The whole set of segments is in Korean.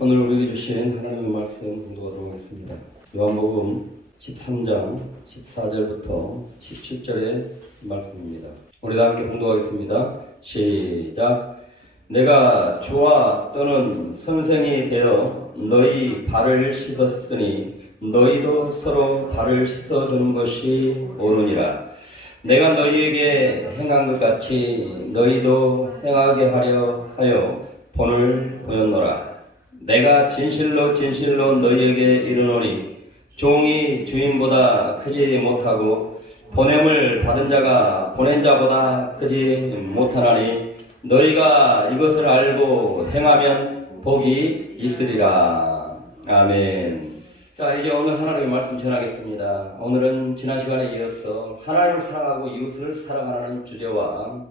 오늘 우리에게 주신 하나님의 말씀 공부하도록 하겠습니다. 요한복음 13장 14절부터 17절의 말씀입니다. 우리 다 함께 공부하겠습니다. 시작. 내가 주와 또는 선생이 되어 너희 발을 씻었으니 너희도 서로 발을 씻어주는 것이 옳으니라. 내가 너희에게 행한 것 같이 너희도 행하게 하려 하여 본을 보였노라. 내가 진실로 진실로 너희에게 이르노니 종이 주인보다 크지 못하고 보냄을 받은 자가 보낸 자보다 크지 못하나니 너희가 이것을 알고 행하면 복이 있으리라. 아멘. 자, 이제 오늘 하나님의 말씀 전하겠습니다. 오늘은 지난 시간에 이어서 하나님을 사랑하고 이웃을 사랑하라는 주제와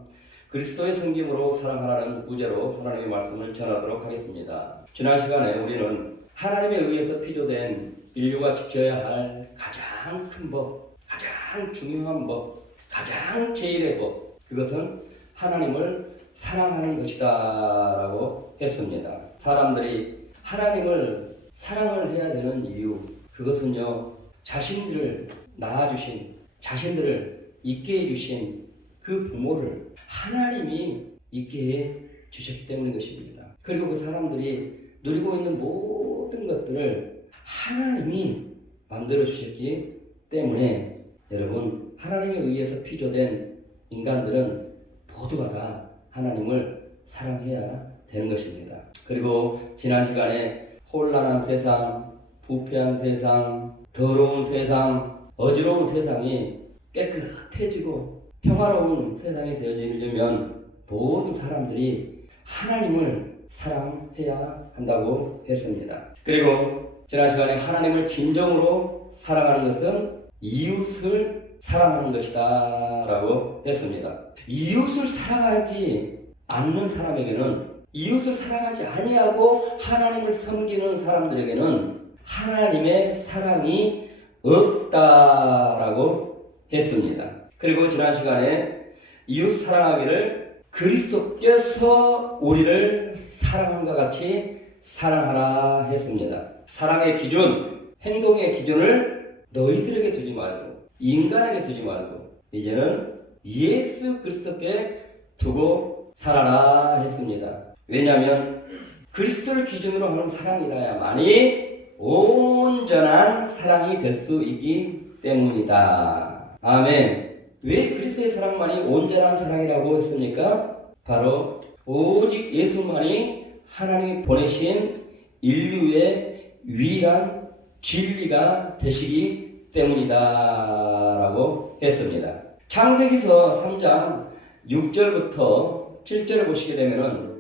그리스도의 섬김으로 사랑하라는 부제로 하나님의 말씀을 전하도록 하겠습니다. 지난 시간에 우리는 하나님에 의해서 필요된 인류가 지켜야 할 가장 큰 법, 가장 중요한 법, 가장 제일의 법, 그것은 하나님을 사랑하는 것이다 라고 했습니다. 사람들이 하나님을 사랑을 해야 되는 이유, 그것은요, 자신들을 낳아주신, 자신들을 있게 해주신 그 부모를 하나님이 있게 해 주셨기 때문인 것입니다. 그리고 그 사람들이 누리고 있는 모든 것들을 하나님이 만들어 주셨기 때문에 여러분, 하나님에 의해서 피조된 인간들은 모두가 다 하나님을 사랑해야 되는 것입니다. 그리고 지난 시간에 혼란한 세상, 부패한 세상, 더러운 세상, 어지러운 세상이 깨끗해지고 평화로운 세상이 되어지려면 모든 사람들이 하나님을 사랑해야 한다고 했습니다. 그리고 지난 시간에 하나님을 진정으로 사랑하는 것은 이웃을 사랑하는 것이다 라고 했습니다. 이웃을 사랑하지 않는 사람에게는, 이웃을 사랑하지 아니하고 하나님을 섬기는 사람들에게는 하나님의 사랑이 없다라고 했습니다. 그리고 지난 시간에 이웃 사랑하기를 그리스도께서 우리를 사랑함과 같이 사랑하라 했습니다. 사랑의 기준, 행동의 기준을 너희들에게 두지 말고 인간에게 두지 말고 이제는 예수 그리스도께 두고 살아라 했습니다. 왜냐하면 그리스도를 기준으로 하는 사랑이라야만이 온전한 사랑이 될 수 있기 때문이다. 아멘. 왜 그리스도의 사랑만이 온전한 사랑이라고 했습니까? 바로 오직 예수만이 하나님이 보내신 인류의 유일한 진리가 되시기 때문이다 라고 했습니다. 창세기서 3장 6절부터 7절을 보시게 되면은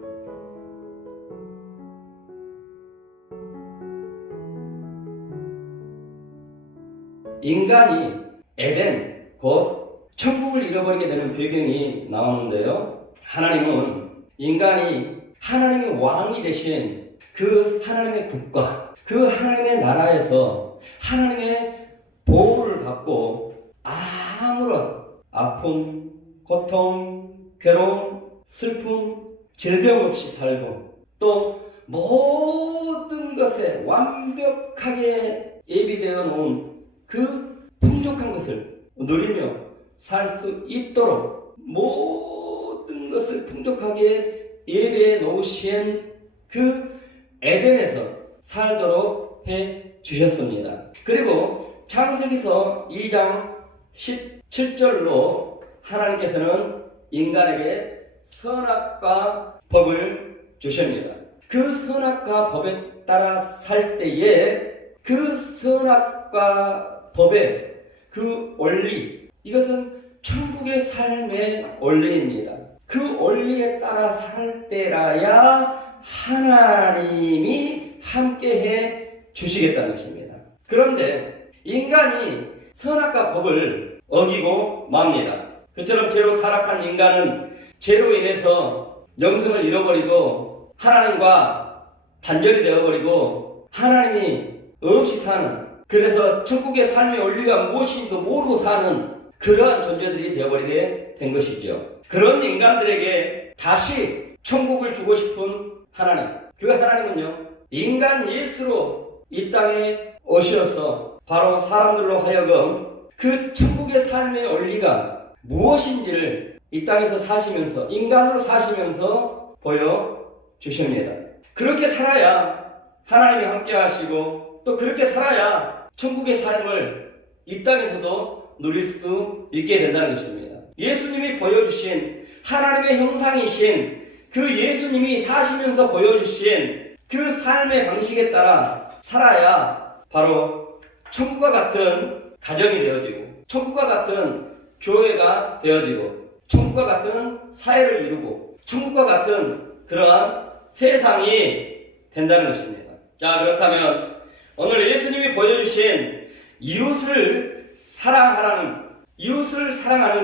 인간이 에덴, 곧 천국을 잃어버리게 되는 배경이 나오는데요. 하나님은 인간이 하나님의 왕이 되신 그 하나님의 국가, 그 하나님의 나라에서 하나님의 보호를 받고 아무런 아픔, 고통, 괴로움, 슬픔, 질병 없이 살고 또 모든 것에 완벽하게 예비되어 놓은 그 풍족한 것을 누리며 살 수 있도록 모든 것을 풍족하게 예배해 놓으신 그 에덴에서 살도록 해 주셨습니다. 그리고 창세기서 2장 17절로 하나님께서는 인간에게 선악과 법을 주십니다. 그 선악과 법에 따라 살 때에 그 선악과 법의 그 원리, 이것은 천국의 삶의 원리입니다. 그 원리에 따라 살 때라야 하나님이 함께해 주시겠다는 것입니다. 그런데 인간이 선악과 법을 어기고 맙니다. 그처럼 죄로 타락한 인간은 죄로 인해서 영생을 잃어버리고 하나님과 단절이 되어버리고 하나님이 없이 사는, 그래서 천국의 삶의 원리가 무엇인지도 모르고 사는 그러한 존재들이 되어버리게 된 것이죠. 그런 인간들에게 다시 천국을 주고 싶은 하나님, 그 하나님은요 인간 예수로 이 땅에 오셔서 바로 사람들로 하여금 그 천국의 삶의 원리가 무엇인지를 이 땅에서 사시면서 인간으로 사시면서 보여주십니다. 그렇게 살아야 하나님이 함께 하시고 또 그렇게 살아야 천국의 삶을 이 땅에서도 누릴 수 있게 된다는 것입니다. 예수님이 보여주신 하나님의 형상이신 그 예수님이 사시면서 보여주신 그 삶의 방식에 따라 살아야 바로 천국과 같은 가정이 되어지고 천국과 같은 교회가 되어지고 천국과 같은 사회를 이루고 천국과 같은 그러한 세상이 된다는 것입니다. 자, 그렇다면 오늘 예수님이 보여주신 이웃을 사랑하는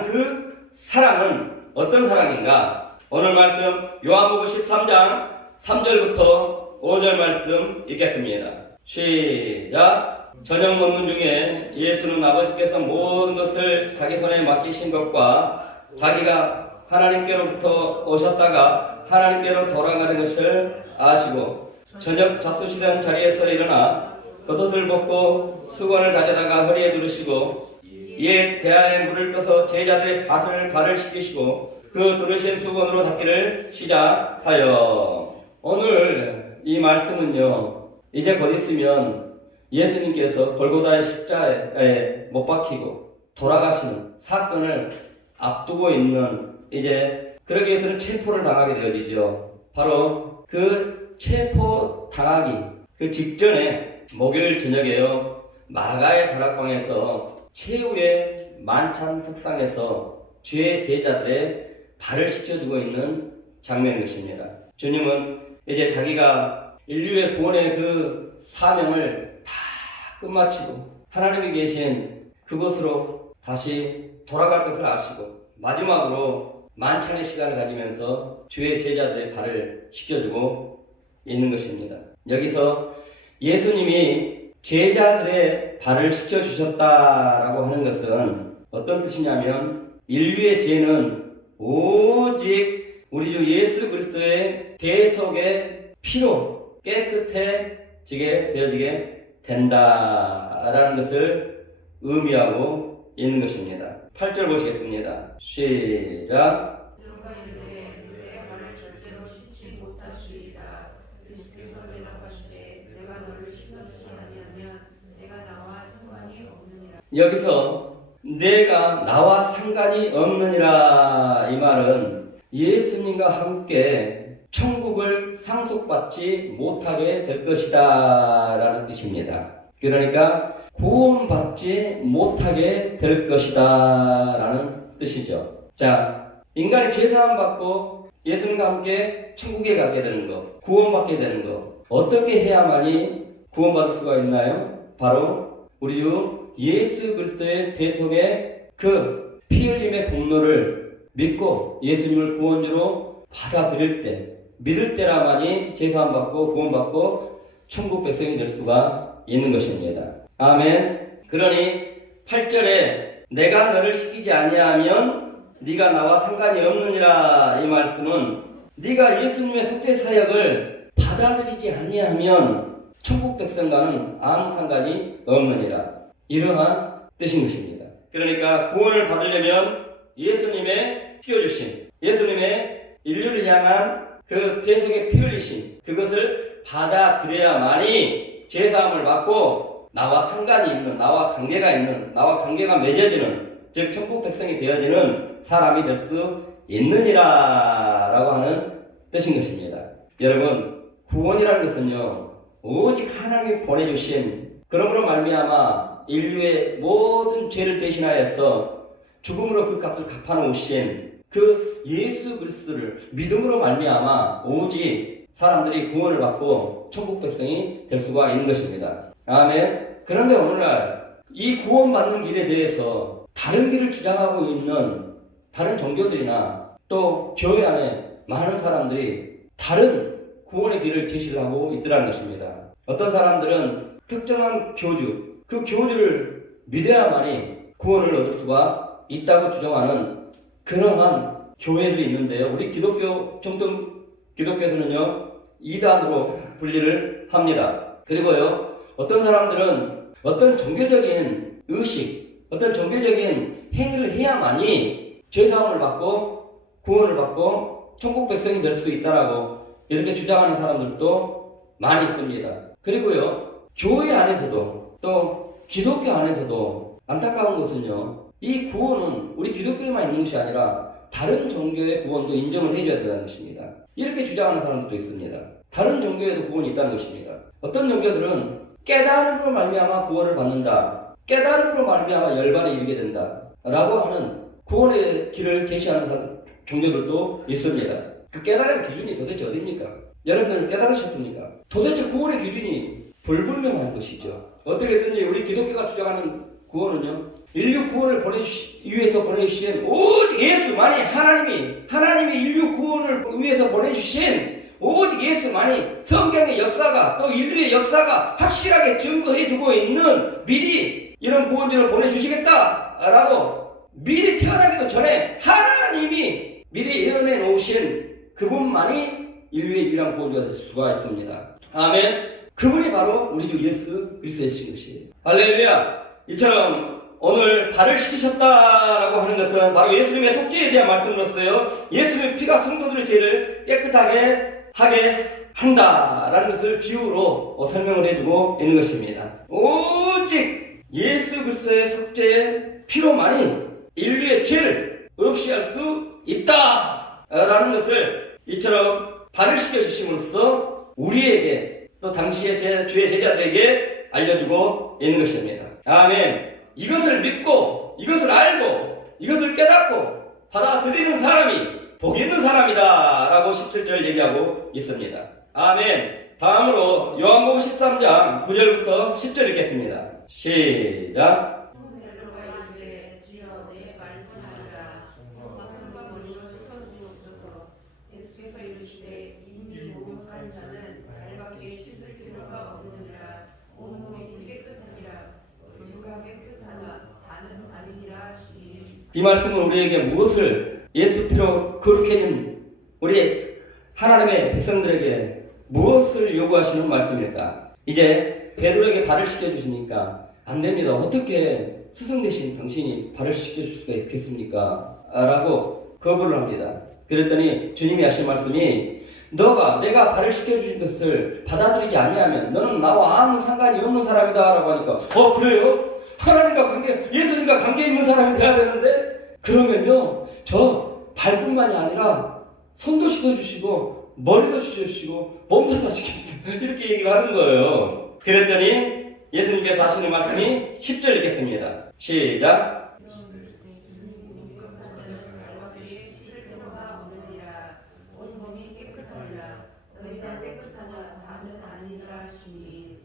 그 사랑은 어떤 사랑인가? 오늘 말씀 요한복음 13장 3절부터 5절 말씀 읽겠습니다. 시작. 저녁 먹는 중에 예수는 아버지께서 모든 것을 자기 손에 맡기신 것과 자기가 하나님께로부터 오셨다가 하나님께로 돌아가는 것을 아시고 저녁 잡수시던 자리에서 일어나 겉옷을 벗고 수건을 가져다가 허리에 두르시고 이에 대야에 물을 떠서 제자들의 발을 씻기시고 그 두르신 수건으로 닦기를 시작하여. 오늘 이 말씀은요, 이제 곧 있으면 예수님께서 골고다의 십자가에 못 박히고 돌아가시는 사건을 앞두고 있는, 이제 그러기 위해서는 체포를 당하게 되어지죠. 바로 그 체포 당하기 그 직전에 목요일 저녁에요, 마가의 다락방에서 최후의 만찬 석상에서 주의 제자들의 발을 씻겨주고 있는 장면인 것입니다. 주님은 이제 자기가 인류의 구원의 그 사명을 다 끝마치고 하나님이 계신 그곳으로 다시 돌아갈 것을 아시고 마지막으로 만찬의 시간을 가지면서 주의 제자들의 발을 씻겨주고 있는 것입니다. 여기서 예수님이 제자들의 발을 씻겨주셨다라고 하는 것은 어떤 뜻이냐면, 인류의 죄는 오직 우리 주 예수 그리스도의 대속의 피로 깨끗해지게 되어지게 된다라는 것을 의미하고 있는 것입니다. 8절 보시겠습니다. 시작. 여기서 내가 나와 상관이 없느니라, 이 말은 예수님과 함께 천국을 상속받지 못하게 될 것이다 라는 뜻입니다. 그러니까 구원받지 못하게 될 것이다 라는 뜻이죠. 자, 인간이 죄사함 받고 예수님과 함께 천국에 가게 되는 것, 구원받게 되는 것, 어떻게 해야만이 구원받을 수가 있나요? 바로 우리 주 예수 그리스도의 대속의 그 피 흘림의 공로를 믿고 예수님을 구원주로 받아들일 때, 믿을 때라만이 죄사함 받고 구원받고 천국 백성이 될 수가 있는 것입니다. 아멘. 그러니 8절에 내가 너를 시키지 아니하면 네가 나와 상관이 없느니라, 이 말씀은 네가 예수님의 속죄 사역을 받아들이지 아니하면 천국 백성과는 아무 상관이 없느니라, 이러한 뜻인 것입니다. 그러니까 구원을 받으려면 예수님의 튀어주신, 예수님의 인류를 향한 그 대속의 피 흘리신 그것을 받아들여야만이 죄사함을 받고 나와 상관이 있는, 나와 관계가 있는, 나와 관계가 맺어지는, 즉 천국 백성이 되어지는 사람이 될 수 있느니라 라고 하는 뜻인 것입니다. 여러분, 구원이라는 것은요, 오직 하나님이 보내주신, 그러므로 말미암아 인류의 모든 죄를 대신하여서 죽음으로 그 값을 갚아놓으신 그 예수 그리스도를 믿음으로 말미암아 오직 사람들이 구원을 받고 천국 백성이 될 수가 있는 것입니다. 아멘. 그런데 오늘날 이 구원받는 길에 대해서 다른 길을 주장하고 있는 다른 종교들이나 또 교회 안에 많은 사람들이 다른 구원의 길을 제시를 하고 있더라는 것입니다. 어떤 사람들은 특정한 교주, 그 교주를 믿어야만이 구원을 얻을 수가 있다고 주장하는 그러한 교회들이 있는데요. 우리 기독교, 정통 기독교에서는요, 이단으로 분리를 합니다. 그리고요, 어떤 사람들은 어떤 종교적인 의식, 어떤 종교적인 행위를 해야만이 죄사함을 받고 구원을 받고 천국 백성이 될 수 있다라고 이렇게 주장하는 사람들도 많이 있습니다. 그리고요, 교회 안에서도 또 기독교 안에서도 안타까운 것은요, 이 구원은 우리 기독교에만 있는 것이 아니라 다른 종교의 구원도 인정을 해줘야 된다는 것입니다. 이렇게 주장하는 사람들도 있습니다. 다른 종교에도 구원이 있다는 것입니다. 어떤 종교들은 깨달음으로 말미암아 구원을 받는다, 깨달음으로 말미암아 열반에 이르게 된다 라고 하는 구원의 길을 제시하는 종교들도 있습니다. 그 깨달음의 기준이 도대체 어디입니까? 여러분들 깨달으셨습니까? 도대체 구원의 기준이 불분명한 것이죠. 어떻게든지 우리 기독교가 주장하는 구원은요, 인류 구원을 위해서 보내주신 오직 예수만이, 하나님이 인류 구원을 위해서 보내주신 오직 예수만이, 성경의 역사가 또 인류의 역사가 확실하게 증거해주고 있는, 미리 이런 구원자를 보내주시겠다라고 미리 태어나기도 전에 하나님이 미리 예언해 놓으신 그분만이 인류의 유일한 구원자가 될 수가 있습니다. 아멘. 그분이 바로 우리 주 예수 그리스도이신 것이에요. 할렐루야. 이처럼 오늘 발을 씻기셨다라고 하는 것은 바로 예수님의 속죄에 대한 말씀으로서요, 예수님의 피가 성도들의 죄를 깨끗하게 하게 한다라는 것을 비유로 설명을 해주고 있는 것입니다. 오직 예수 그리스도의 속죄의 피로만이 인류의 죄를 없이 할 수 있다라는 것을 이처럼 발을 씻겨주심으로써 우리에게 또 당시의 주의 제자들에게 알려주고 있는 것입니다. 아멘. 이것을 믿고 이것을 알고 이것을 깨닫고 받아들이는 사람이 복 있는 사람이다 라고 17절 얘기하고 있습니다. 아멘. 다음으로 요한복음 13장 9절부터 10절 읽겠습니다. 시작. 이 말씀은 우리에게 무엇을, 예수 피로 거룩해진 우리 하나님의 백성들에게 무엇을 요구하시는 말씀일까? 이제 베드로에게 발을 씻겨주시니까 안 됩니다. 어떻게 스승 되신 당신이 발을 씻겨줄 수가 있겠습니까? 라고 거부를 합니다. 그랬더니 주님이 하신 말씀이, 내가 발을 씻겨주신 것을 받아들이지 아니하면 너는 나와 아무 상관이 없는 사람이다 라고 하니까, 그래요? 하나님과 예수님과 관계 있는 사람이 돼야 되는데, 그러면요, 저 발뿐만이 아니라 손도 씻어주시고 머리도 씻어주시고 몸도 다 씻겨주시고 이렇게 얘기를 하는 거예요. 그랬더니 예수님께서 하시는 말씀이 10절 읽겠습니다. 시작.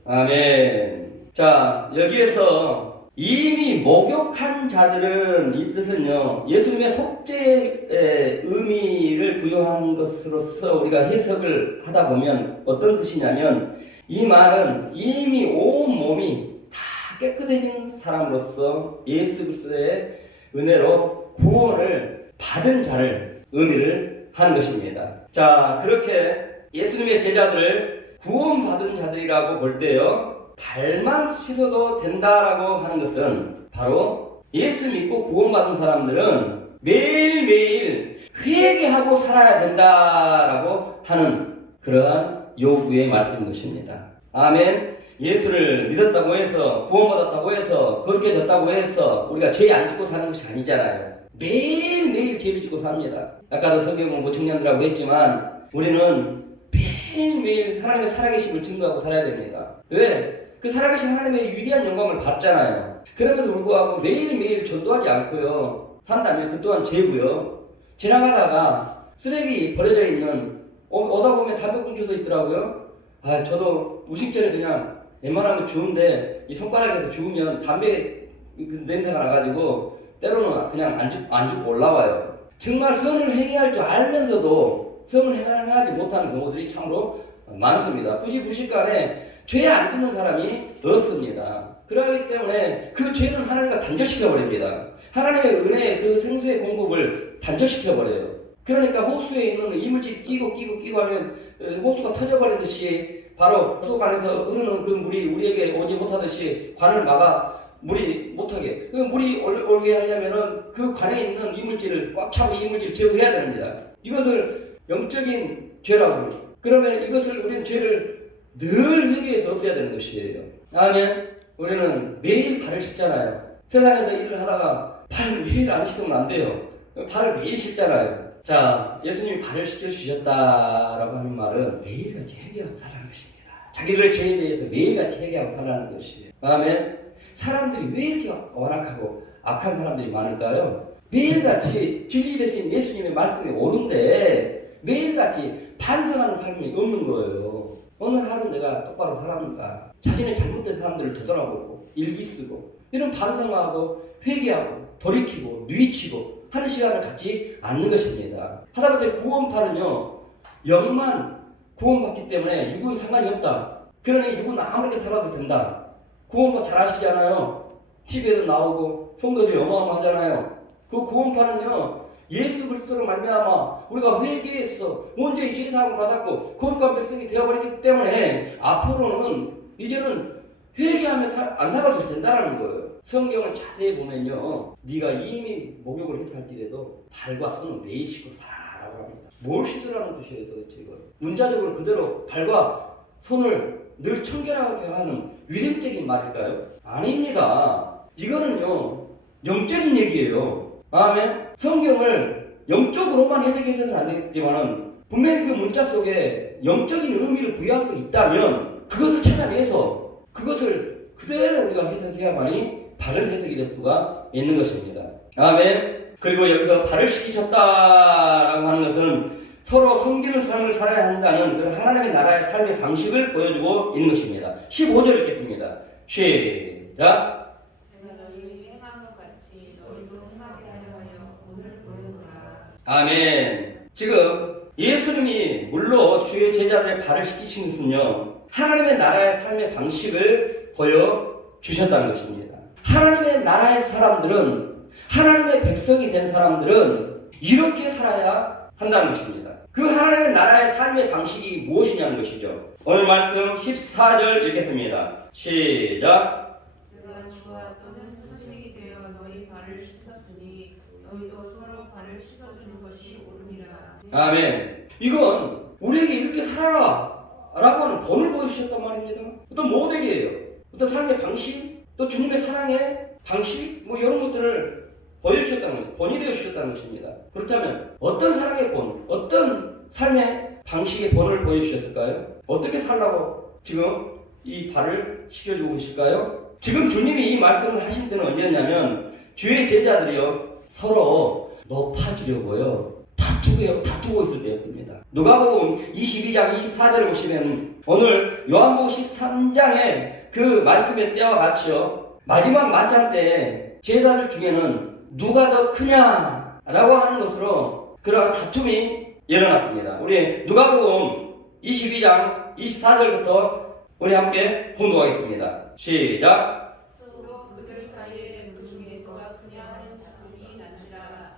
아멘. 자, 여기에서 이미 목욕한 자들은, 이 뜻은요, 예수님의 속죄의 의미를 부여한 것으로서 우리가 해석을 하다 보면 어떤 뜻이냐면, 이 말은 이미 온 몸이 다 깨끗해진 사람으로서 예수 그리스도의 은혜로 구원을 받은 자를 의미를 하는 것입니다. 자, 그렇게 예수님의 제자들을 구원받은 자들이라고 볼 때요, 발만 씻어도 된다라고 하는 것은 바로 예수 믿고 구원받은 사람들은 매일매일 회개하고 살아야 된다라고 하는 그러한 요구의 말씀인 것입니다. 아멘. 예수를 믿었다고 해서, 구원받았다고 해서, 거룩해졌다고 해서 우리가 죄 안 짓고 사는 것이 아니잖아요. 매일매일 죄를 짓고 삽니다. 아까도 성경공부 청년들하고 했지만 우리는 매일매일 하나님의 살아계심을 증거하고 살아야 됩니다. 왜? 그 살아계신 하나님의 위대한 영광을 받잖아요. 그럼에도 불구하고 매일매일 전도하지 않고요 산다면 그 또한 죄고요. 지나가다가 쓰레기 버려져 있는, 오다 보면 담배꽁초도 있더라고요. 저도 무식죄를 그냥 웬만하면 주운데 이 손가락에서 주우면 담배 냄새가 나가지고 때로는 그냥 안 줍고 올라와요. 정말 선을 행해야 할 줄 알면서도 선을 행하지 못하는 경우들이 참으로 많습니다. 부시간에 죄 안 짓는 사람이 없습니다. 그러기 때문에 그 죄는 하나님과 단절시켜버립니다. 하나님의 은혜의 그 생수의 공급을 단절시켜버려요. 그러니까 호수에 있는 이물질 끼고 하면 호수가 터져버리듯이 바로 소 관에서 흐르는 그 물이 우리에게 오지 못하듯이 관을 막아 물이 못하게. 그 물이 올게 하려면은 그 관에 있는 이물질을 꽉 차고 이물질을 제거해야 됩니다. 이것을 영적인 죄라고 그래요. 그러면 이것을 우리는 죄를 늘 회개해서 없애야 되는 것이에요. 아멘. 우리는 매일 발을 씻잖아요. 세상에서 일을 하다가 발 매일 안 씻으면 안 돼요. 발을 매일 씻잖아요. 자, 예수님이 발을 씻겨주셨다라고 하는 말은 매일같이 회개하고 살아가는 것입니다. 자기들의 죄에 대해서 매일같이 회개하고 살아가는 것이에요. 아멘. 사람들이 왜 이렇게 완악하고 악한 사람들이 많을까요? 매일같이 진리 대신 예수님의 말씀이 옳은데 매일같이 반성하는 삶이 없는 거예요. 오늘 하루 내가 똑바로 살았는가? 자신의 잘못된 사람들을 되돌아보고 일기 쓰고 이런 반성하고 회개하고 돌이키고 뉘우치고 하는 시간을 갖지 않는 것입니다. 하다못해 구원파는요, 영만 구원받기 때문에 육은 상관이 없다. 그러니 육은 아무렇게 살아도 된다. 구원파 잘 아시잖아요. TV에도 나오고 성도들이 어마어마하잖아요. 그 구원파는요, 예수 그리스도로 말미암아 우리가 회개했어. 먼저 이 죄사함을 받았고 거룩한 백성이 되어버렸기 때문에 앞으로는 이제는 회개하며 안 살아도 된다는 거예요. 성경을 자세히 보면요, 네가 이미 목욕을 했다 할지라도 발과 손은 매일 씻고 살아라고 합니다. 뭘 씻으라는 뜻이에요 도대체 이걸? 문자적으로 그대로 발과 손을 늘 청결하게 하는 위생적인 말일까요? 아닙니다. 이거는요 영적인 얘기예요. 아멘. 성경을 영적으로만 해석해서는 안 되겠지만은 분명히 그 문자 속에 영적인 의미를 부여하고 있다면 그것을 찾아내서 그것을 그대로 우리가 해석해야만이 바른 해석이 될 수가 있는 것입니다. 아멘. 그리고 여기서 발을 씻기셨다라고 하는 것은 서로 섬기는 삶을 살아야 한다는 그 하나님의 나라의 삶의 방식을 보여주고 있는 것입니다. 15절 읽겠습니다. 시작. 내가 너희에게 행한 것 같이 너희도 행하게 하려 하여 오늘 보여노라. 아멘. 지금 예수님이 물로 주의 제자들의 발을 씻기신 것은요, 하나님의 나라의 삶의 방식을 보여주셨다는 것입니다. 하나님의 나라의 사람들은, 하나님의 백성이 된 사람들은 이렇게 살아야 한다는 것입니다. 그 하나님의 나라의 삶의 방식이 무엇이냐는 것이죠. 오늘 말씀 14절 읽겠습니다. 시작. 내가 주와 또는 스승이 되어 너희 발을 씻었으니 너희도 서로 발을 씻어주는 것이 옳으니라. 아멘. 이건 우리에게 이렇게 살아라 라고 하는 본을 보여주셨단 말입니다. 어떤 모델이에요. 어떤 삶의 방식, 또 주님의 사랑의 방식, 뭐 이런 것들을 보여주셨다는 것입니다. 본이 되어주셨다는 것입니다. 그렇다면 어떤 사랑의 본, 어떤 삶의 방식의 본을 보여주셨을까요? 어떻게 살라고 지금 이 발을 씻겨주고 계실까요? 지금 주님이 이 말씀을 하신 때는 언제였냐면 주의 제자들이요 서로 높아지려고요 다투고 있을 때였습니다. 누가복음 22장 24절을 보시면 오늘 요한복음 13장의 그 말씀의 때와 같이요, 마지막 만찬 때에 제자들 중에는 누가 더 크냐 라고 하는 것으로 그러한 다툼이 일어났습니다. 우리 누가복음 22장 24절부터 우리 함께 공독하겠습니다. 시작. 또 그들 사이에 그 중에 너가 크냐 하는 다툼이 난지라.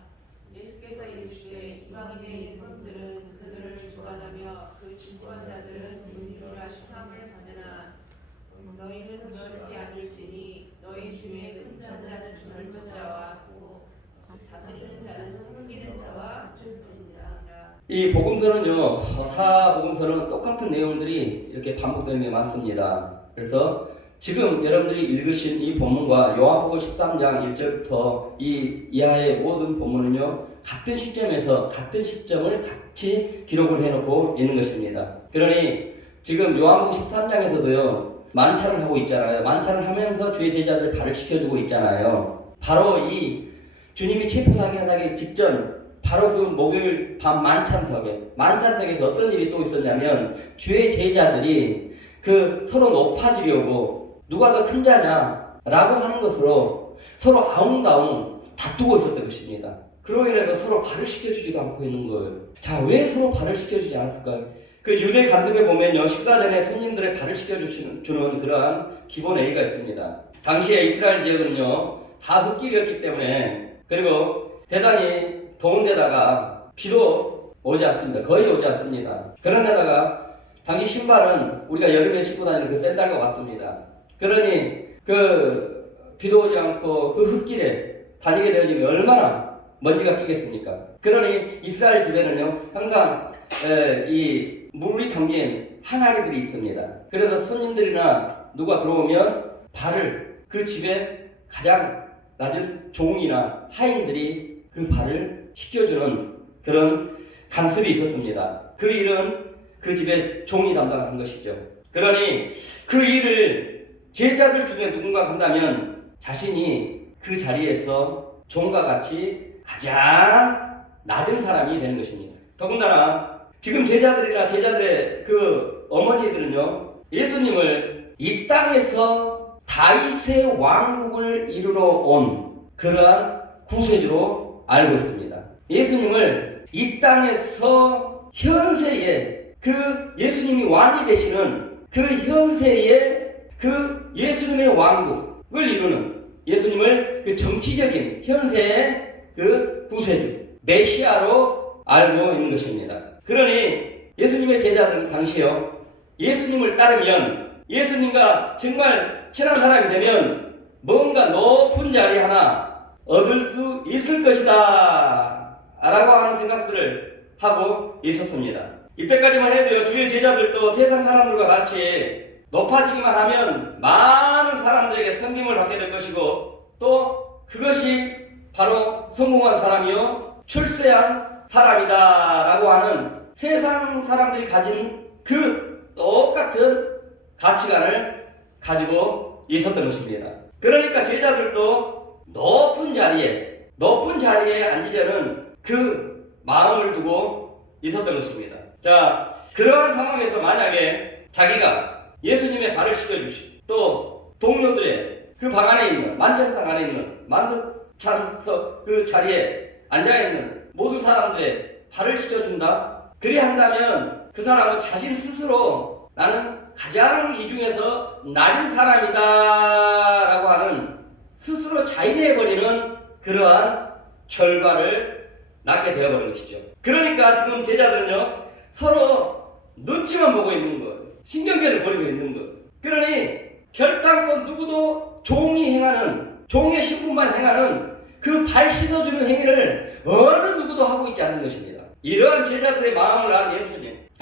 예수께서 이르시되 이방인의 일꾼들은 그들을 주관하며 그 진부한 자들은 윤리로라 시상을 받으나 너희는 그러지 않을지니 너희 중에 큰 자는 젊은 자와 다스리는 자는 섬기는 자와 같을지니라. 이 복음서는요, 사복음서는 똑같은 내용들이 이렇게 반복되는 게 많습니다. 그래서 지금 여러분들이 읽으신 이 본문과 요한복음 13장 1절부터 이 이하의 모든 본문은요, 같은 시점에서 같은 시점을 같이 기록을 해놓고 있는 것입니다. 그러니 지금 요한복음 13장에서도요, 만찬을 하고 있잖아요. 만찬을 하면서 주의 제자들을 발을 씻겨주고 있잖아요. 바로 이 주님이 체포당하기 직전, 바로 그 목요일 밤 만찬석에서 어떤 일이 또 있었냐면 주의 제자들이 그 서로 높아지려고 누가 더 큰 자냐 라고 하는 것으로 서로 아웅다웅 다투고 있었던 것입니다. 그로 인해서 서로 발을 씻겨주지도 않고 있는 거예요. 자, 왜 서로 발을 씻겨주지 않았을까요? 그 유대 간섭에 보면요, 식사 전에 손님들의 발을 씻겨주는 그러한 기본 A가 있습니다. 당시에 이스라엘 지역은요, 다 흙길이었기 때문에, 그리고 대단히 더운 데다가 비도 오지 않습니다. 거의 오지 않습니다. 그런 데다가 당시 신발은 우리가 여름에 신고 다니는 그 샌들과 같습니다. 그러니 비도 오지 않고 그 흙길에 다니게 되어지면 얼마나 먼지가 끼겠습니까? 그러니 이스라엘 집에는요 항상 이 물이 담긴 항아리들이 있습니다. 그래서 손님들이나 누가 들어오면 발을 그 집에 가장 낮은 종이나 하인들이 그 발을 씻겨주는 그런 간섭이 있었습니다. 그 일은 그 집에 종이 담당한 것이죠. 그러니 그 일을 제자들 중에 누군가 한다면 자신이 그 자리에서 종과 같이 가장 낮은 사람이 되는 것입니다. 더군다나 지금 제자들이나 제자들의 그 어머니들은요 예수님을 이 땅에서 다윗의 왕국을 이루러 온 그러한 구세주로 알고 있습니다. 예수님을 이 땅에서 현세에 그 예수님이 왕이 되시는 그 현세에 그 예수님의 왕국을 이루는 예수님을 그 정치적인 현세의 그 구세주 메시아로 알고 있는 것입니다. 그러니 예수님의 제자들은 당시요 예수님을 따르면 예수님과 정말 친한 사람이 되면 뭔가 높은 자리 하나 얻을 수 있을 것이다 라고 하는 생각들을 하고 있었습니다. 이때까지만 해도요 주의 제자들도 세상 사람들과 같이 높아지기만 하면 많은 사람들에게 섬김을 받게 될 것이고 또 그것이 바로 성공한 사람이요 출세한 사람이다 라고 하는 세상 사람들이 가진 그 똑같은 가치관을 가지고 있었던 것입니다. 그러니까 제자들도 높은 자리에 앉으려는 그 마음을 두고 있었던 것입니다. 자, 그러한 상황에서 만약에 자기가 예수님의 발을 씻겨주시고 또 동료들의 그 방 안에 있는 만찬상 안에 있는 만찬석 그 자리에 앉아있는 모든 사람들의 발을 씻겨준다? 그리 한다면 그 사람은 자신 스스로 나는 가장 이 중에서 낮은 사람이다 라고 하는 스스로 자인해버리는 그러한 결과를 낳게 되어버린 것이죠. 그러니까 지금 제자들은요 서로 눈치만 보고 있는 것, 신경전을 벌이고 있는 것. 그러니 결단권 누구도 종의 신분만 행하는 그 발 씻어주는 행위를 어느 누구도 하고 있지 않는 것입니다. 이러한 제자들의 마음을 안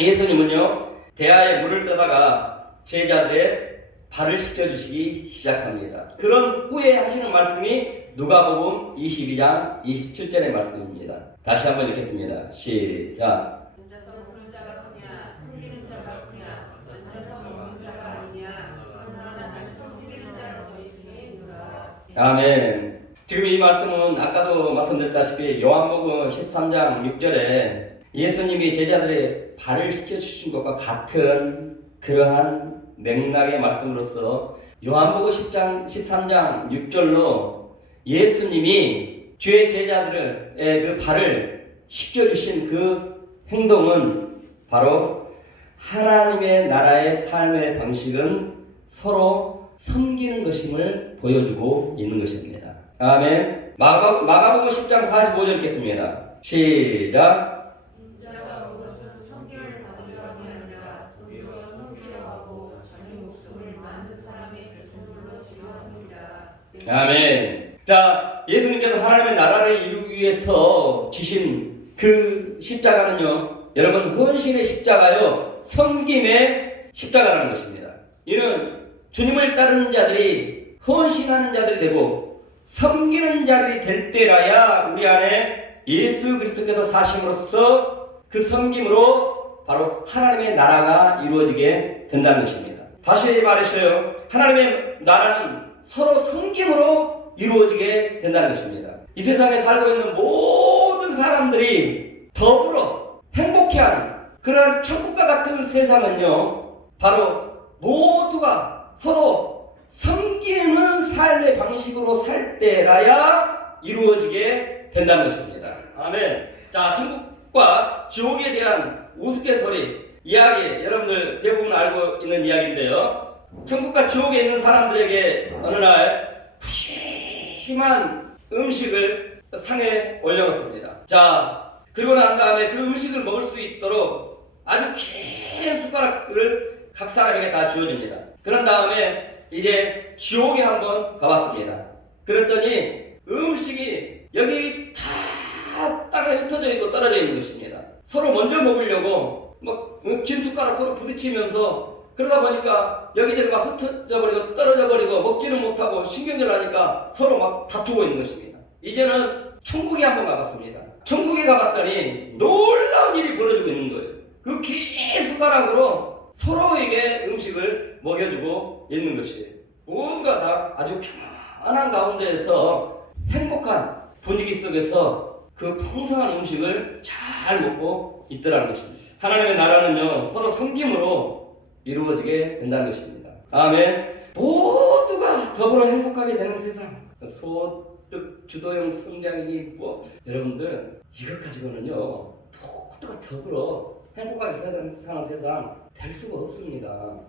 예수님은요 대야에 물을 떠다가 제자들의 발을 씻겨주시기 시작합니다. 그런 후에 하시는 말씀이 누가복음 22장 27절의 말씀입니다. 다시 한번 읽겠습니다. 시작. 앉아서 먹는 자가 크냐 섬기는 자가 크냐 앉아서 먹는 자가 아니냐 그러나 나는 섬기는 자를 너희 중에 있노라. 아멘. 지금 이 말씀은 아까도 말씀드렸다시피 요한복음 13장 6절에 예수님이 제자들의 발을 씻겨주신 것과 같은 그러한 맥락의 말씀으로서 요한복음 13장 6절로 예수님이 주의 제자들의 그 발을 씻겨주신 그 행동은 바로 하나님의 나라의 삶의 방식은 서로 섬기는 것임을 보여주고 있는 것입니다. 아멘. 마가복음 10장 45절 읽겠습니다. 시작. 인자가 온 것은 섬김을 받으려 함이 아니라 도리어 섬기려 하고 자기 목숨을 많은 사람의 대속물로 주려 함이라. 아멘. 자, 예수님께서 하나님의 나라를 이루기 위해서 지신 그 십자가는요, 여러분 헌신의 십자가요, 섬김의 십자가라는 것입니다. 이는 주님을 따르는 자들이 헌신하는 자들이 되고 섬기는 자들이 될 때라야 우리 안에 예수 그리스도께서 사심으로써 그 섬김으로 바로 하나님의 나라가 이루어지게 된다는 것입니다. 다시 말해서요, 하나님의 나라는 서로 섬김으로 이루어지게 된다는 것입니다. 이 세상에 살고 있는 모든 사람들이 더불어 행복해하는 그러한 천국과 같은 세상은요, 바로 모두가 서로 섬기는 삶의 방식으로 살 때라야 이루어지게 된다는 것입니다. 아멘. 자, 천국과 지옥에 대한 우스갯소리 이야기, 여러분들 대부분 알고 있는 이야기인데요. 천국과 지옥에 있는 사람들에게 어느 날 푸짐한 음식을 상에 올려놓습니다. 자, 그리고 난 다음에 그 음식을 먹을 수 있도록 아주 긴 숟가락을 각 사람에게 다 주어집니다. 그런 다음에 이제 지옥에 한번 가봤습니다. 그랬더니 음식이 여기 다 땅에 흩어져 있고 떨어져 있는 것입니다. 서로 먼저 먹으려고 긴 숟가락 서로 부딪히면서 그러다 보니까 여기저기 막 흩어져 버리고 떨어져 버리고 먹지는 못하고 신경질 나니까 서로 막 다투고 있는 것입니다. 이제는 천국에 한번 가봤습니다. 천국에 가봤더니 놀라운 일이 벌어지고 있는 거예요. 그 긴 숟가락으로 서로에게 음식을 먹여주고 있는 것이에요. 모두가 다 아주 편안한 가운데에서 행복한 분위기 속에서 그 풍성한 음식을 잘 먹고 있더라는 것입니다. 하나님의 나라는요, 서로 섬김으로 이루어지게 된다는 것입니다. 아멘. 모두가 더불어 행복하게 되는 세상. 소득 주도형 성장이니 여러분들 이것 가지고는요, 모두가 더불어 행복하게 사는 세상 될 수가 없습니다.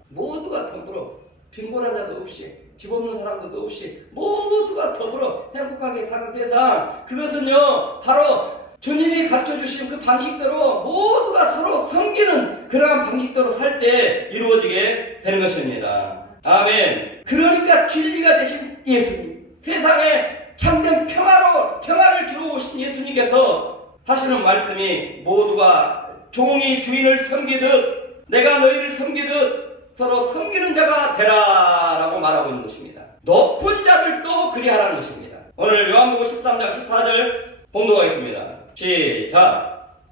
모두가 더불어 빈곤한 자도 없이 집 없는 사람도 없이 모두가 더불어 행복하게 사는 세상, 그것은요 바로 주님이 가르쳐주신 그 방식대로 모두가 서로 섬기는 그러한 방식대로 살 때 이루어지게 되는 것입니다. 아멘. 그러니까 진리가 되신 예수님, 세상에 참된 평화를 주러 오신 예수님께서 하시는 말씀이 모두가 종이 주인을 섬기듯 내가 너희를 섬기듯 서로 섬기는 자가 되라 라고 말하고 있는 것입니다. 높은 자들도 그리하라는 것입니다. 오늘 요한복음 13장 14절 봉독하겠습니다. 시작.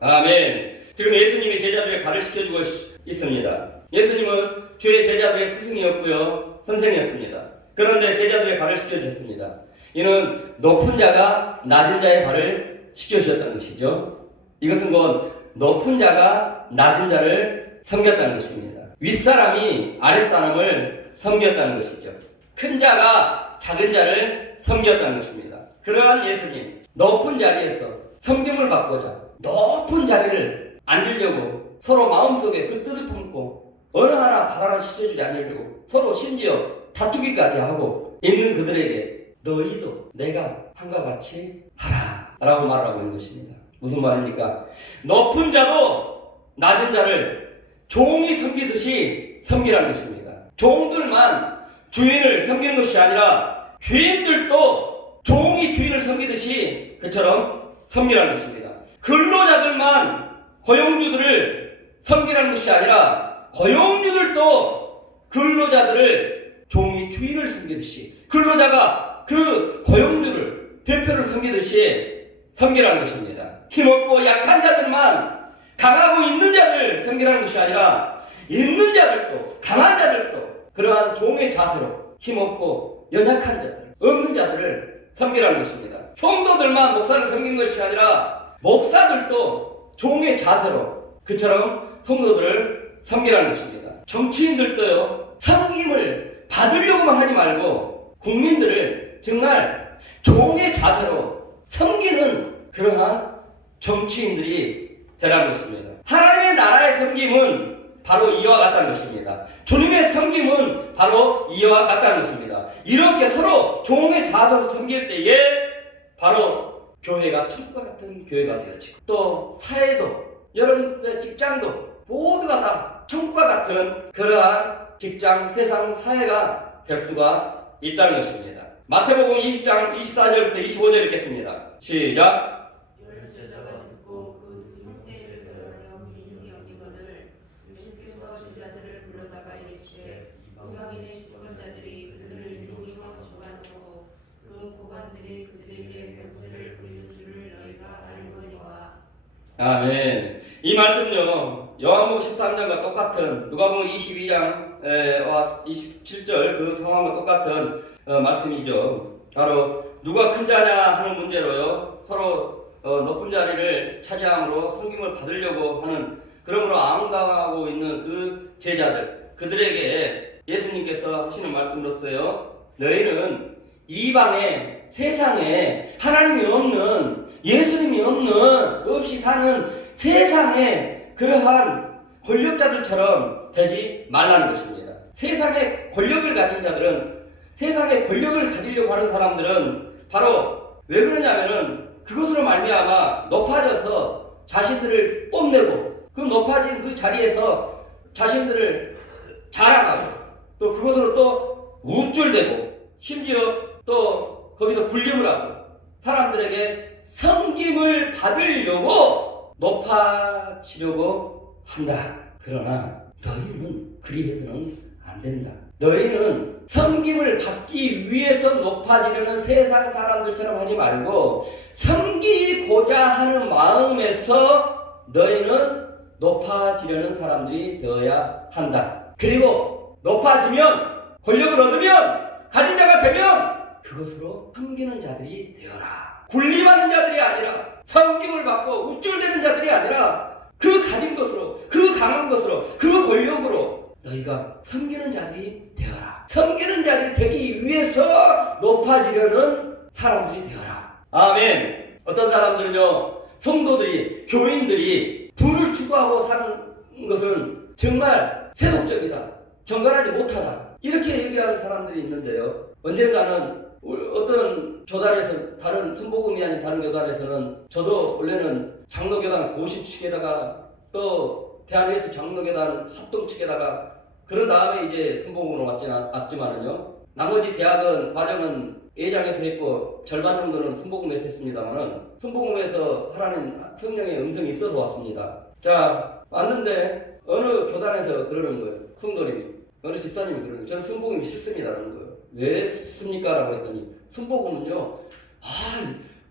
아멘. 지금 예수님이 제자들의 발을 씻겨주고 있습니다. 예수님은 주의 제자들의 스승이었고요, 선생이었습니다. 그런데 제자들의 발을 씻겨주셨습니다. 이는 높은 자가 낮은 자의 발을 씻겨주셨다는 것이죠. 이것은 곧 높은 자가 낮은 자를 섬겼다는 것입니다. 윗사람이 아랫사람을 섬겼다는 것이죠. 큰 자가 작은 자를 섬겼다는 것입니다. 그러한 예수님, 높은 자리에서 섬김을 받고자 높은 자리를 앉으려고 서로 마음속에 그 뜻을 품고 어느 하나 발 하나 씻어주지 않으려고 서로 심지어 다투기까지 하고 있는 그들에게 너희도 내가 한과 같이 하라 라고 말하고 있는 것입니다. 무슨 말입니까? 높은 자도 낮은 자를 종이 섬기듯이 섬기라는 것입니다. 종들만 주인을 섬기는 것이 아니라 주인들도 종이 주인을 섬기듯이 그처럼 섬기라는 것입니다. 근로자들만 고용주들을 섬기라는 것이 아니라 고용주들도 근로자들을 종이 주인을 섬기듯이, 근로자가 그 고용주를 대표를 섬기듯이 섬기라는 것입니다. 힘없고 약한 자들만 강하고 있는 자들을 섬기라는 것이 아니라 있는 자들도 강한 자들도 그러한 종의 자세로 힘없고 연약한 자들, 없는 자들을 섬기라는 것입니다. 성도들만 목사를 섬기는 것이 아니라 목사들도 종의 자세로 그처럼 성도들을 섬기라는 것입니다. 정치인들도요, 섬김을 받으려고만 하지 말고 국민들을 정말 종의 자세로 섬기는 그러한 정치인들이 되라는 것입니다. 하나님의 나라의 섬김은 바로 이와 같다는 것입니다. 주님의 섬김은 바로 이와 같다는 것입니다. 이렇게 서로 종의 자세로 섬길 때에 바로 교회가 천국과 같은 교회가 되어지고, 또 사회도, 여러분의 직장도 모두가 다 천국과 같은 그러한 직장, 세상, 사회가 될 수가 있다는 것입니다. 마태복음 20장 24절부터 25절 읽겠습니다. 시작. 열제자가 듣고 그 형제를 영이 여기거늘 예수께서 제자들을 불러다가 이르시되 이방인의 집권자들이 그들을 미루고 주관하고 그 고관들이 그들에게 권세를 부리는 줄을 너희가 알거니와. 아멘. 이 말씀요, 요한복음 13장과 똑같은 누가복음 22장과 27절 그 상황과 똑같은 말씀이죠. 바로 누가 큰 자냐 하는 문제로요, 서로 높은 자리를 차지함으로 섬김을 받으려고 하는, 그러므로 앙당하고 있는 그 제자들, 그들에게 예수님께서 하시는 말씀으로서요, 너희는 이방의 세상에 하나님이 없는, 예수님이 없이 사는 세상에 그러한 권력자들처럼 되지 말라는 것입니다. 세상의 권력을 가진 자들은 세상에 권력을 가지려고 하는 사람들은 바로 왜 그러냐면은 그것으로 말미암아 높아져서 자신들을 뽐내고 그 높아진 그 자리에서 자신들을 자랑하고 또 그것으로 또 우쭐대고 심지어 또 거기서 군림을 하고 사람들에게 섬김을 받으려고 높아지려고 한다. 그러나 너희는 그리해서는 안 된다. 너희는 섬김을 받기 위해서 높아지려는 세상 사람들처럼 하지 말고 섬기고자 하는 마음에서 너희는 높아지려는 사람들이 되어야 한다. 그리고 높아지면 권력을 얻으면 가진 자가 되면 그것으로 섬기는 자들이 되어라. 군림하는 자들이 아니라 섬김을 받고 우쭐대는 자들이 아니라 그 가진 것으로 그 강한 것으로 그 권력으로 너희가 섬기는 자들이 되어라. 섬기는 자들이 되기 위해서 높아지려는 사람들이 되어라. 아멘. 어떤 사람들은요, 성도들이 교인들이 부를 추구하고 사는 것은 정말 세속적이다, 정갈하지 못하다, 이렇게 얘기하는 사람들이 있는데요, 언젠가는 어떤 교단에서 다른 순복음이 아닌 다른 교단에서는 저도 원래는 장로교단 고시 측에다가 또 대한예수 장로교단 합동 측에다가 그런 다음에 이제 순복음으로 왔지만은요, 나머지 대학은 과정은 예장에서 했고 절반 정도는 순복음에서 했습니다만은 순복음에서 하나님 성령의 음성이 있어서 왔습니다. 자, 왔는데 어느 교단에서 그러는 거예요. 성도님이, 어느 집사님이 그러는 거예요. 저는 순복음이 싫습니다라는 거예요. 왜 싫습니까? 라고 했더니 순복음은요,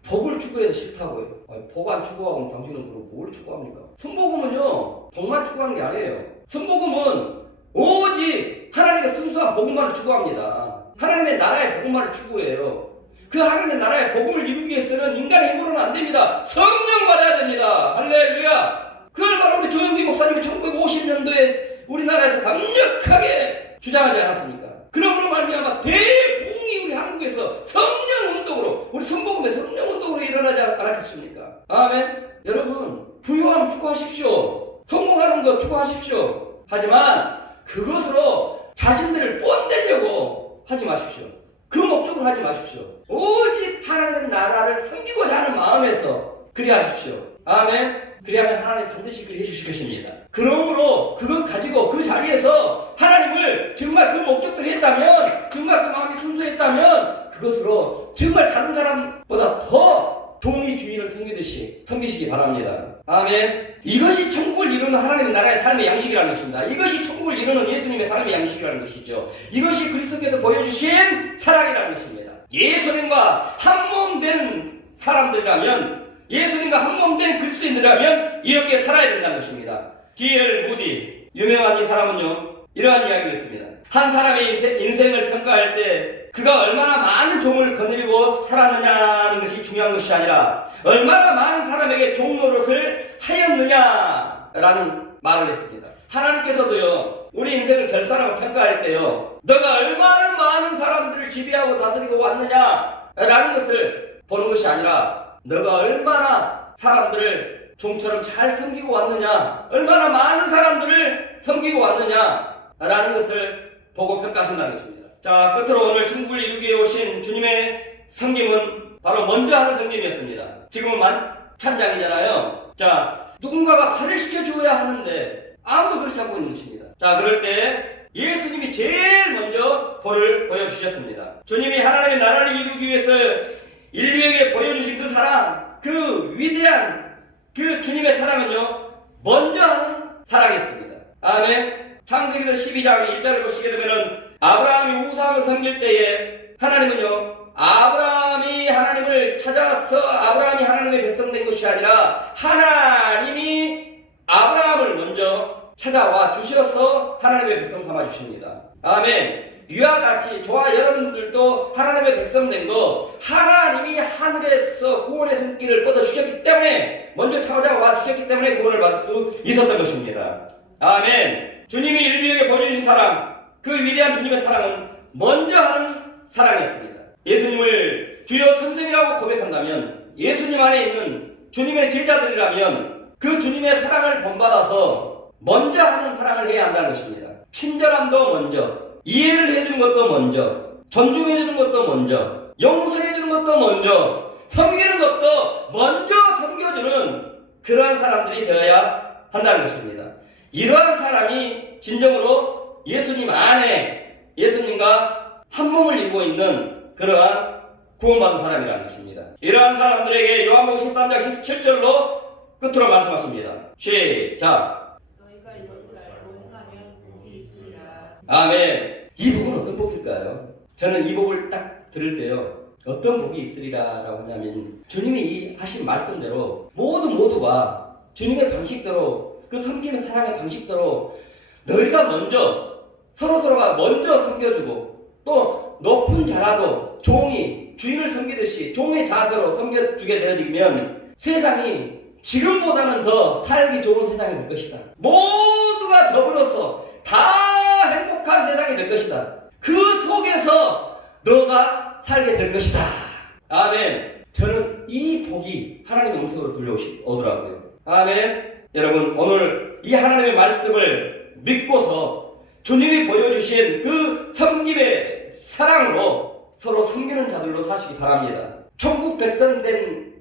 복을 추구해서 싫다고요. 복 안 추구하면 당신은 그럼 뭘 추구합니까? 순복음은요, 복만 추구하는 게 아니에요. 순복음은 오직 하나님의 순수한 복음만을 추구합니다. 하나님의 나라의 복음만을 추구해요. 그 하나님의 나라의 복음을 이루기 위해서는 인간의 힘으로는 안 됩니다. 성령 받아야 됩니다. 할렐루야. 그걸 바로 우리 조영기 목사님이 1950년도에 우리나라에서 강력하게 주장하지 않았습니까? 그러므로 말미암아 대부흥이 우리 한국에서 성령운동으로, 우리 순복음의 성령운동으로 일어나지 않았겠습니까? 아멘. 여러분, 부유함 추구하십시오. 성공하는 거 추구하십시오. 하지만 그것으로 자신들을 뽐내려고 하지 마십시오. 그 목적으로 하지 마십시오. 오직 하나님의 나라를 섬기고자 하는 마음에서 그리하십시오. 아멘. 그리하면 하나님 반드시 그리 해주실 것입니다. 그러므로 그것 가지고 그 자리에서 하나님을 정말 그 목적대로 했다면, 정말 그 마음이 순수했다면 그것으로 정말 다른 사람보다 더 종이 주인을 섬기시기 바랍니다. 아멘. 이것이 천국을 이루는 하나님의 나라의 삶의 양식이라는 것입니다. 이것이 천국을 이루는 예수님의 삶의 양식이라는 것이죠. 이것이 그리스도께서 보여주신 사랑이라는 것입니다. 예수님과 한몸된 사람들이라면, 예수님과 한몸된 그리스도인들이라면 이렇게 살아야 된다는 것입니다. D.L. 무디, 유명한 이 사람은요, 이러한 이야기를 했습니다. 한 사람의 인생을 평가할 때 그가 얼마나 많은 종을 거느리고 살았느냐는 것이 중요한 것이 아니라 얼마나 많은 사람에게 종 노릇을 하였느냐라는 말을 했습니다. 하나님께서도요, 우리 인생을 결산하고 평가할 때요, 너가 얼마나 많은 사람들을 지배하고 다스리고 왔느냐라는 것을 보는 것이 아니라 너가 얼마나 사람들을 종처럼 잘 섬기고 왔느냐, 얼마나 많은 사람들을 섬기고 왔느냐라는 것을 보고 평가하신다는 것입니다. 자, 끝으로 오늘 천국을 이루기 위해 오신 주님의 섬김은 바로 먼저 하는 섬김이었습니다. 지금은 만찬장이잖아요. 자, 누군가가 발을 시켜주어야 하는데 아무도 그렇지 않고 있는 것입니다. 자, 그럴 때 예수님이 제일 먼저 볼을 보여주셨습니다. 주님이 하나님의 나라를 이루기 위해서 인류에게 보여주신 그 사랑, 그 위대한 그 주님의 사랑은요, 먼저 하는 사랑이었습니다. 아멘. 창세기서 12장 1절을 보시게 되면은 아브라함이 우상을 섬길 때에 하나님은요, 아브라함이 하나님을 찾아서 아브라함이 하나님의 백성 된 것이 아니라 하나님이 아브라함을 먼저 찾아와 주셔서 하나님의 백성 삼아 주십니다. 아멘. 이와 같이 저와 여러분들도 하나님의 백성 된 거 하나님이 하늘에서 구원의 손길을 뻗어 주셨기 때문에, 먼저 찾아와 주셨기 때문에 구원을 받을 수 있었던 것입니다. 아멘. 주님이 인류에게 보여주신 사랑, 그 위대한 주님의 사랑은 먼저 하는 사랑이었습니다. 예수님을 주여 선생이라고 고백한다면, 예수님 안에 있는 주님의 제자들이라면 그 주님의 사랑을 본받아서 먼저 하는 사랑을 해야 한다는 것입니다. 친절함도 먼저, 이해를 해주는 것도 먼저, 존중해주는 것도 먼저, 용서해주는 것도 먼저, 섬기는 것도 먼저 섬겨주는 그러한 사람들이 되어야 한다는 것입니다. 이러한 사람이 진정으로 예수님 안에 예수님과 한 몸을 이루고 있는 그러한 구원받은 사람이라는 것입니다. 이러한 사람들에게 요한복음 13장 17절로 끝으로 말씀하십니다. 시작. 너희가 이것을 알고 행하면 복이 있으리라. 아멘. 이 복은 어떤 복일까요? 저는 이 복을 딱 들을 때요, 어떤 복이 있으리라라고 하냐면, 주님이 이 하신 말씀대로 모두가 주님의 방식대로, 그 섬김의 사랑의 방식대로 너희가 먼저 서로가 먼저 섬겨주고, 또 높은 자라도 종이 주인을 섬기듯이 종의 자세로 섬겨주게 되어지면 세상이 지금보다는 더 살기 좋은 세상이 될 것이다. 모두가 더불어서 다 행복한 세상이 될 것이다. 그 속에서 너가 살게 될 것이다. 아멘. 저는 이 복이 하나님의 음성으로 들려오더라고요. 아멘. 여러분, 오늘 이 하나님의 말씀을 믿고서 주님이 보여주신 그 섬김의 사랑으로 서로 섬기는 자들로 사시기 바랍니다. 천국 백성 된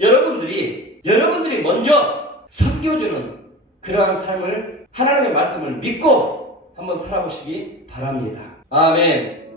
여러분들이 먼저 섬겨주는 그러한 삶을, 하나님의 말씀을 믿고 한번 살아보시기 바랍니다. 아멘.